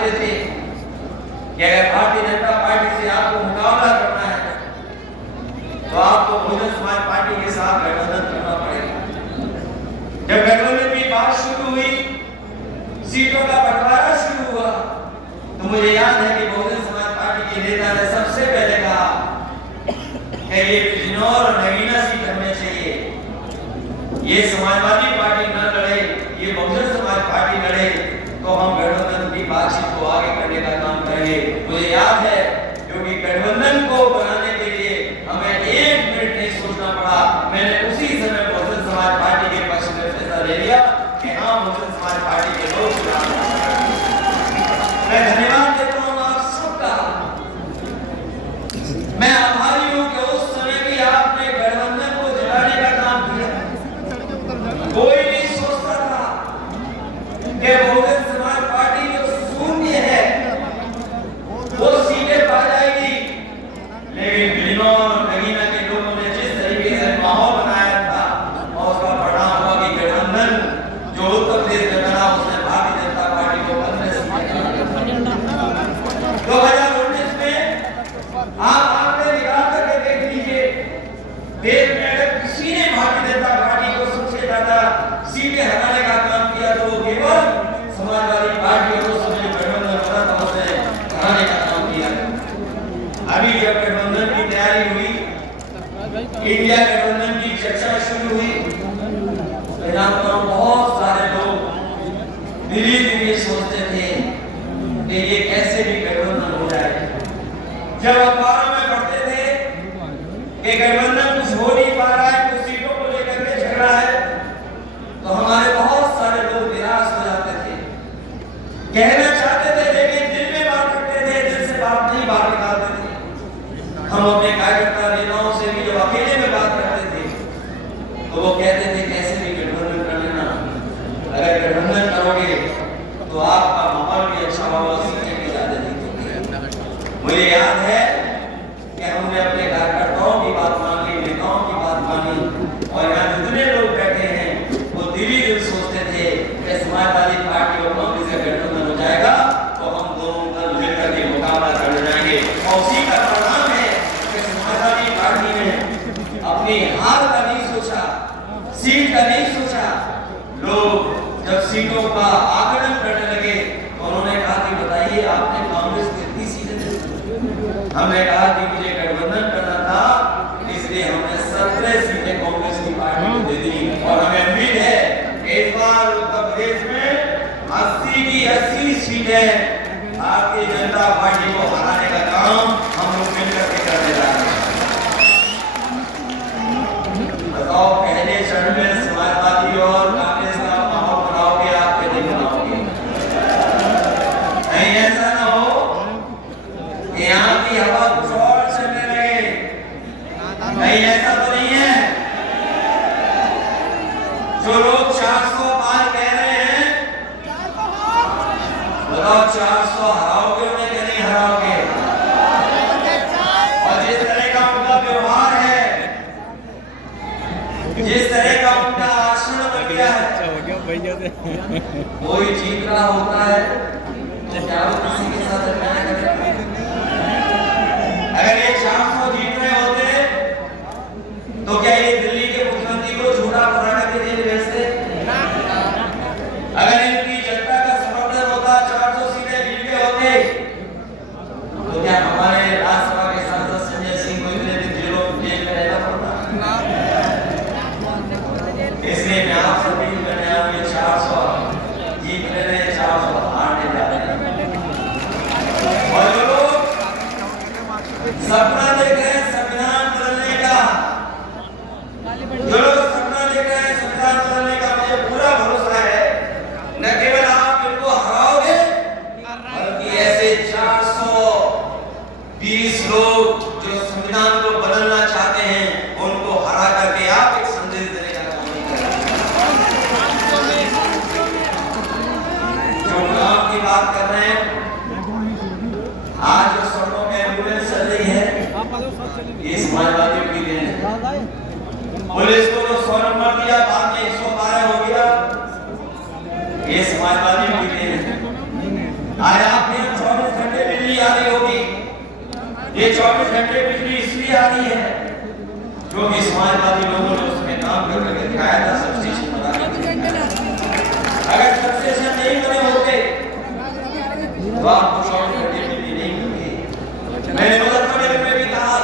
चाहते थे कि अगर भारतीय जनता पार्टी से आपको मुकाबला करना है तो आपको बहुजन समाज पार्टी के साथ गठबंधन करना पड़ेगा। जब गठबंधन की बात शुरू हुई, सीटों का बंटवारा शुरू हुआ, तो मुझे याद है कि बहुजन समाज पार्टी के नेता ने सबसे पहले कहा कि ये बिजनौर और नगीना सीट हमें चाहिए। ये समाजवादी पार्टी न लड़े, ये बहुजन समाज पार्टी लड़े, तो हम गठबंधन की बातचीत को आगे करने का काम करेंगे। मुझे याद है क्योंकि गठबंधन को बनाने के लिए हमें 1 मिनट नहीं सोचना पड़ा। मैंने उसी समय बहुजन समाज पार्टी के पक्ष में फैसला ले लिया कि हाँ, बहुजन समाज पार्टी के लोग चुनाव लड़ेंगे। मैं धन्यवाद देता हूँ आप सबका। मैं आभारी हूँ कि उस समय भी आपने गठबंधन को जलाने का काम किया। कोई नहीं सोचता था कि बहुजन समाज पार्टी जो शून्य है वो सीटें पा जाएगी, लेकिन बिजनौर नगीना के लोगों ने जिस तरीके से माहौल बनाया था और उसका परिणाम हुआ कि गठबंधन जो उत्तर प्रदेश में बना उसने भारतीय जनता पार्टी को 15 सीटें 2019 में आप आंकड़े निकाल करके देख लीजिए, देश में अगर किसी ने भारतीय जनता पार्टी को सबसे ज्यादा सीटें हराने का काम किया तो वो केवल समाजवादी पार्टी और उस समय गठबंधन बना था उसने हराने का काम किया। अभी जब गठबंधन की तैयारी हुई, इंडिया गठबंधन की चर्चा शुरू हुई, तो बहुत सारे लोग दिल्ली में सोचते थे कि ये कैसे भी गठबंधन हो जाए। जब अखबारों में पढ़ते थे कि गठबंधन कुछ हो नहीं पा रहा है, कुछ सीटों को लेकर के झगड़ा है, तो हमारे बहुत सारे लोग निराश हो जाते थे। कहना चाहते थे लेकिन दिल में बात करते थे, दिल से बात नहीं बाहर निकालते थे। हम अपने कार्यकर्ता नेताओं से भी जब अकेले में बात करते थे तो वो कहते थे कैसे भी गठबंधन कर लेना, अगर गठबंधन करोगे तो आपका माहौल भी अच्छा होगा, सीटें भी ज्यादा जीतोगे। मुझे याद है कि हमने अपने कार्यकर्ताओं की बात मानी, नेताओं की बात मानी, और यहाँ जितने लोग बैठे हैं वो दिल सोचते थे कि समाजवादी पार्टी और कांग्रेस का गठबंधन हो जाएगा तो हम दोनों दल मिलकर के मुकाबला कर जाएंगे। और उसी का परिणाम है कि समाजवादी पार्टी ने अपनी हार का नहीं सोचा, सीट का नहीं सोचा। लोग जब सीटों का आकलन करने लगे तो उन्होंने कहा कि बताइए आपने कांग्रेस को कितनी सीटें दी? हमने कहा कि मुझे गठबंधन करना था, इसलिए हमने 17 सीटें कांग्रेस की पार्टी को दे दी। और हमें उम्मीद है इस बार उत्तर प्रदेश में 80 की 80 सीटें भारतीय जनता पार्टी को हराने का काम हम लोग मिलकर के करने जा रहे हैं। बताओ पहले चरण में समाजवादी और कांग्रेस का माहौल बनाओगे, आप कैसे बनाओगे? नहीं, ऐसा ना हो कि यहाँ की हवा कुछ और चलने लगे। नहीं, ऐसा तो नहीं है। जो लोग 400 पार कह रहे हैं, बताओ 400 हराओगे उन्हें कि नहीं हराओगे? और जिस तरह का उनका व्यवहार है, जिस तरह का उनका आचरण बन गया है, कोई जीत रहा होता है तो क्या वो किसी के साथ अन्याय करेगा? अगर ये 400 जीत रहे होते तो क्या ये दिल्ली के मुख्यमंत्री को झूठा फंसा करके जेल भेजते? अगर इनकी जनता का समर्थन होता, 400 सीटें जीत गए होते, तो क्या हमारे राज्यसभा के सांसद संजय सिंह को इतने दिन जेल में रहना पड़ता? इसलिए मैं आप सभी को कहने आया हूं, 400 जीत ले रहे, 400 हारने जा रहे हैं। और जो लोग सपना देख रहे हैं संविधान बदलने का, जो लोग सपना देख रहे हैं संविधान बदलने का, मुझे पूरा भरोसा है न केवल आप इनको हराओगे बल्कि ऐसे 420 लोग जो संविधान को बदलना चाहते हैं उनको हरा करके आप एक संदेश देने का काम करेंगे। जो काम की बात कर रहे हैं, आज जो सड़कों में एम्बुलेंस चल रही है ये समाजवादियों की देन है। पुलिस को जो 100 नंबर दिया बाद में 112 हो गया, ये समाजवादियों की देन है। आज आपने ये 24 घंटे बिजली इसलिए आ रही है क्योंकि समाजवादी लोगों ने उसमें काम करके दिखाया था सबस्टेशन बना के। अगर सबस्टेशन नहीं बने होते तो आपको 24 घंटे बिजली नहीं मिलती। मैंने मुजफ्फरनगर में भी कहा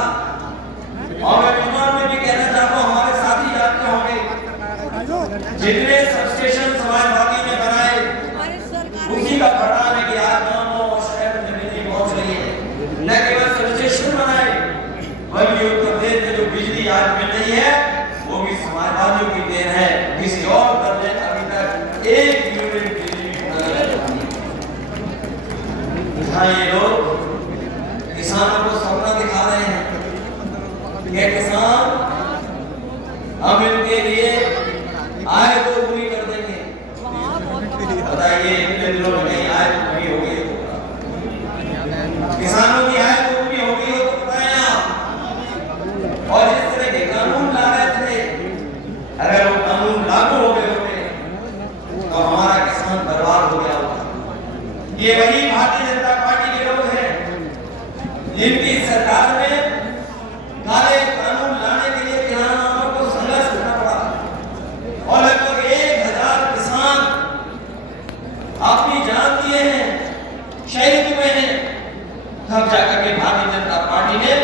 और मैं विमान में भी कहना चाहता हूँ, हमारे साथी जानते होंगे जितने सबस्टेशन समाजवादी ने बनाए उसी का परिणाम है कि आज गांवों और शहर में बिजली पहुंच रही है। न केवल सबस्टेशन बनाए बल्कि उत्तर प्रदेश में जो बिजली आज मिल रही है वो भी समाजवादियों की देन है। किसी और दल ने अभी तक एक यूनिट बिजली नहीं। ये लोग किसानों को सपना दिखा रहे हैं कि किसान हम इनके लिए आय तो पूरी कर देंगे। बताइए इतने दिनों में नहीं आय पूरी हो गई किसानों की आय तो पूरी हो गई हो तो बताएं आप। और जिस तरह के कानून ला रहे थे अगर वो कानून लागू हो गए होते तो हमारा किसान बर्बाद हो गया होता। ये वही भारतीय जनता पार्टी के लोग हैं जिनकी सरकार में काले कानून लाने के लिए किसानों को संघर्ष करना पड़ा और लगभग 1000 किसान अपनी जान दिए हैं, शहीद हुए हैं। तब जाकर के भारतीय जनता पार्टी ने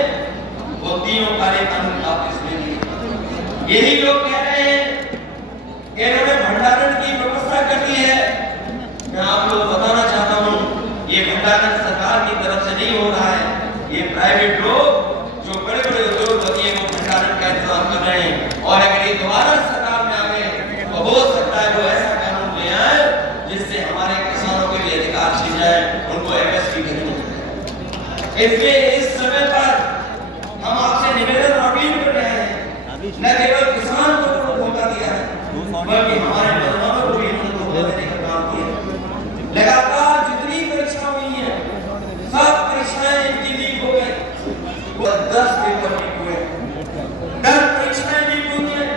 वो तीनों काले कानून वापस ले लिए। यही लोग कह रहे हैं कि इन्होंने भंडारण की व्यवस्था कर दी है। मैं आप लोगों को बताना चाहता हूँ ये भंडारण सरकार की तरफ से नहीं हो रहा है, ये प्राइवेट लोग जो बड़े-बड़े उद्योगपति हैं वो भंडारण का इंतजाम कर रहे हैं। और अगर ये दोबारा सरकार में आ गए तो हो सकता है वो ऐसा कानून ले आए जिससे हमारे किसानों के लिए अधिकार छिन जाए, उनको एमएसपी नहीं मिले। इसलिए इस समय पर हम आपसे निवेदन और अपील कर रहे हैं न केवल किसान को धोखा दिया है बल्कि हमारे नौजवानों को भी धोखा देने का काम किया। लगातार जितनी परीक्षा हुई है सब परीक्षाएं इनकी लीक हो गई। वो 10 पेपर लीक हुए, 10 परीक्षाएं लीक हुई हैं।